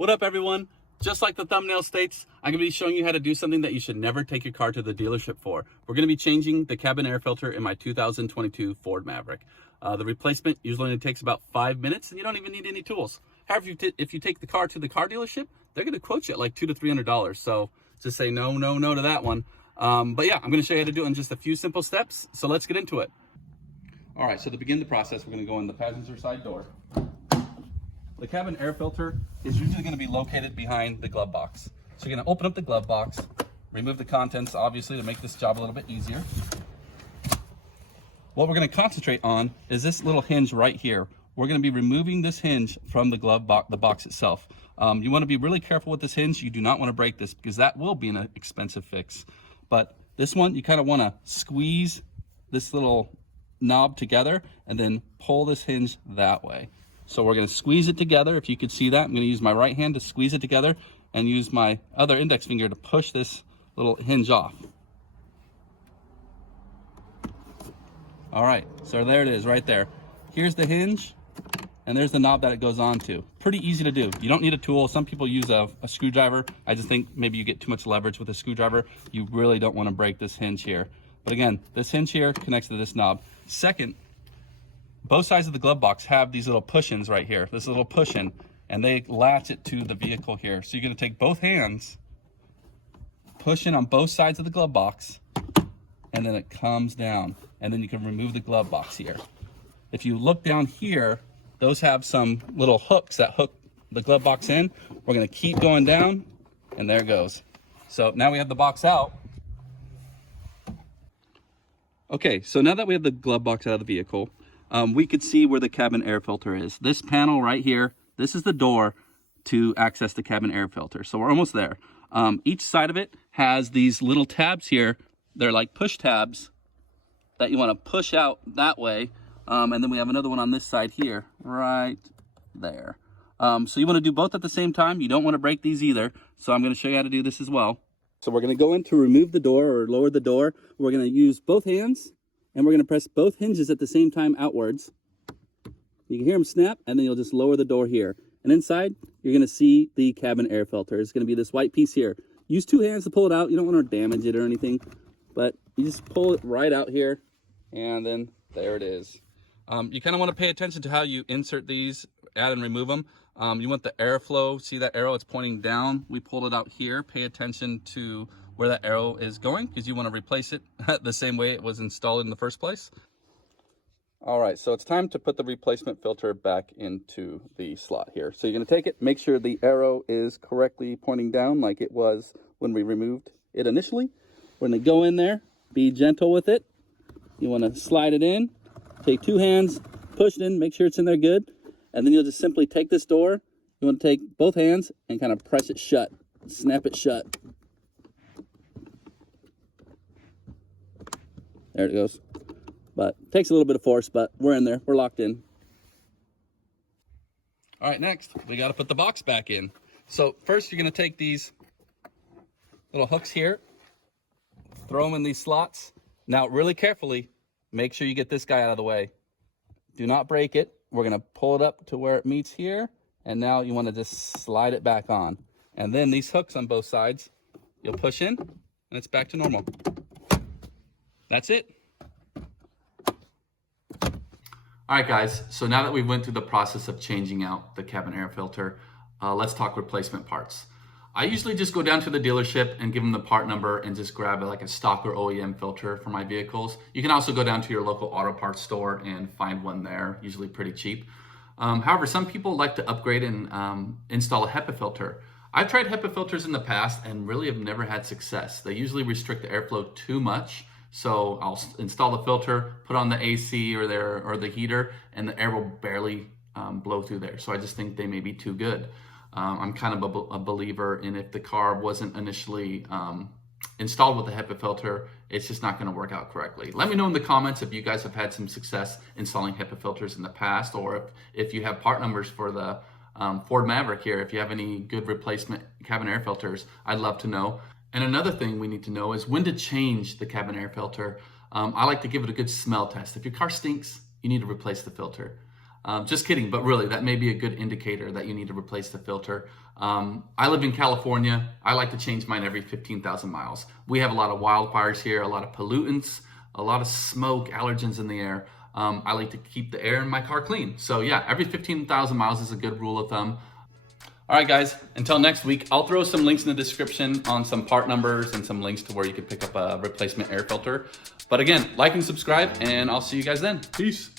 What up, everyone? Just like the thumbnail states, I'm going to be showing you how to do something that you should never take your car to the dealership for. We're going to be changing the cabin air filter in my 2022 Ford Maverick. The replacement usually only takes about 5 minutes, and you don't even need any tools. However, if you take the car to the car dealership, they're going to quote you at like $200 to $300. So just say no to that one. But yeah, I'm going to show you how to do it in just a few simple steps. So let's get into it. All right, so to begin the process, we're going to go in the passenger side door. The cabin air filter is usually going to be located behind the glove box. So you're going to open up the glove box, remove the contents, obviously, to make this job a little bit easier. What we're going to concentrate on is this little hinge right here. We're going to be removing this hinge from the glove box, the box itself. You want to be really careful with this hinge. You do not want to break this because that will be an expensive fix. But this one, you kind of want to squeeze this little knob together and then pull this hinge that way. So we're going to squeeze it together. If you could see that, I'm going to use my right hand to squeeze it together and use my other index finger to push this little hinge off. All right, so there it is right there. Here's the hinge, and there's the knob that it goes on to. Pretty easy to do. You don't need a tool. Some people use a screwdriver. I just think maybe you get too much leverage with a screwdriver. You really don't want to break this hinge here. But again, this hinge here connects to this knob. Second, both sides of the glove box have these little push-ins right here, this little push-in, and they latch it to the vehicle here. So you're going to take both hands, push in on both sides of the glove box, and then it comes down, and then you can remove the glove box here. If you look down here, those have some little hooks that hook the glove box in. We're going to keep going down, and there it goes. So now we have the box out. Okay, so now that we have the glove box out of the vehicle, we could see where the cabin air filter is. This panel right here, this is the door to access the cabin air filter. So we're almost there. Each side of it has these little tabs here. They're like push tabs that you want to push out that way. And then we have another one on this side here, right there. So you want to do both at the same time. You don't want to break these either. So I'm going to show you how to do this as well. So we're going to go in to remove the door or lower the door. We're going to use both hands, and we're going to press both hinges at the same time outwards. You can hear them snap, and then you'll just lower the door here. And inside, you're going to see the cabin air filter. It's going to be this white piece here. Use two hands to pull it out. You don't want to damage it or anything, but you just pull it right out here, and then there it is. You kind of want to pay attention to how you insert these, add and remove them. You want the airflow. See that arrow? It's pointing down. We pulled it out here. Pay attention to where that arrow is going because you want to replace it the same way it was installed in the first place. All right, so it's time to put the replacement filter back into the slot here. So you're going to take it, make sure the arrow is correctly pointing down like it was when we removed it initially. We're going to go in there, be gentle with it. You want to slide it in, take two hands, push it in, make sure it's in there good. And then you'll just simply take this door. You want to take both hands and kind of press it shut, snap it shut. There it goes. But it takes a little bit of force, but we're in there. We're locked in. All right, next, we got to put the box back in. So first, you're going to take these little hooks here, throw them in these slots. Now, really carefully, make sure you get this guy out of the way. Do not break it. We're going to pull it up to where it meets here. And now you want to just slide it back on. And then these hooks on both sides, you'll push in, and it's back to normal. That's it. All right, guys, so now that we went through the process of changing out the cabin air filter, let's talk replacement parts. I usually just go down to the dealership and give them the part number and just grab like a stock or OEM filter for my vehicles. You can also go down to your local auto parts store and find one there, usually pretty cheap. However, some people like to upgrade and install a HEPA filter. I've tried HEPA filters in the past and really have never had success. They usually restrict the airflow too much. So I'll install the filter, put on the AC or the heater, and the air will barely blow through there. So I just think they may be too good. I'm kind of a believer in if the car wasn't initially installed with a HEPA filter, it's just not going to work out correctly. Let me know in the comments if you guys have had some success installing HEPA filters in the past, or if you have part numbers for the Ford Maverick here. If you have any good replacement cabin air filters, I'd love to know. And another thing we need to know is when to change the cabin air filter. I like to give it a good smell test. If your car stinks, you need to replace the filter. Just kidding, but really, that may be a good indicator that you need to replace the filter. I live in California. I like to change mine every 15,000 miles. We have a lot of wildfires here, a lot of pollutants, a lot of smoke, allergens in the air. I like to keep the air in my car clean. So yeah, every 15,000 miles is a good rule of thumb. All right, guys, until next week, I'll throw some links in the description on some part numbers and some links to where you can pick up a replacement air filter. But again, like and subscribe, and I'll see you guys then. Peace.